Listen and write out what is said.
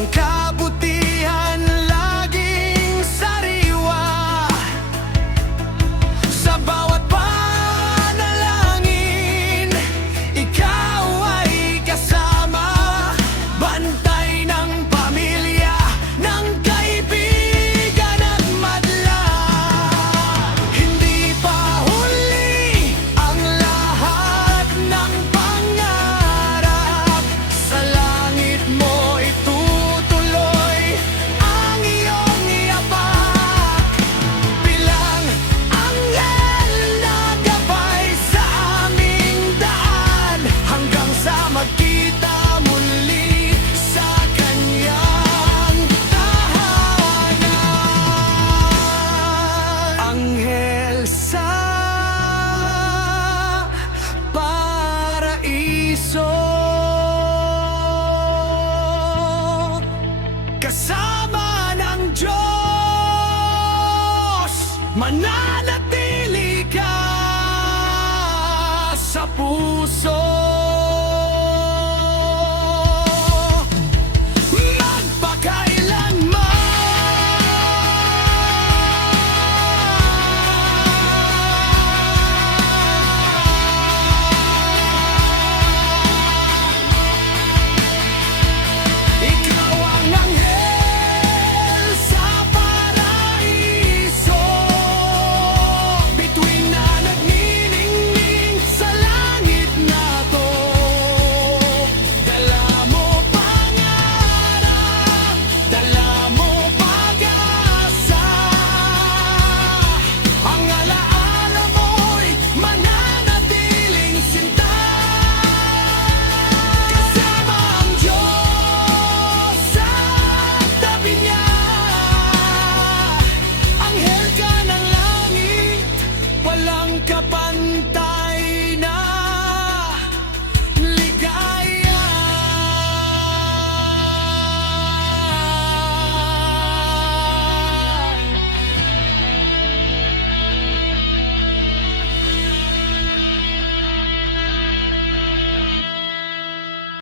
ang kabutihan laging sariwa. Sa bawat panalangin, ikaw ay kasama. Bantay ng pamilya, ng kaibigan at madla. Hindi pa huli ang lahat ng pangarap. Sa langit mo itutuloy ang iyong yapak. Bilang anghel na gabay sa aming daan, hanggang sa magkita muli sa kanyang tahanan. Anghel sa paraiso, kasama ng Diyos, mananatili ka sa puso. Ikaw ang anghel sa paraiso, bituin na nagniningning sa langit na to. Dala mo pangarap, dala mo pag-asa. Ang alaala mo'y mananatiling sinta. Kasama ang Diyos sa tabi niya. Anghel ka ng langit, walang kapantay.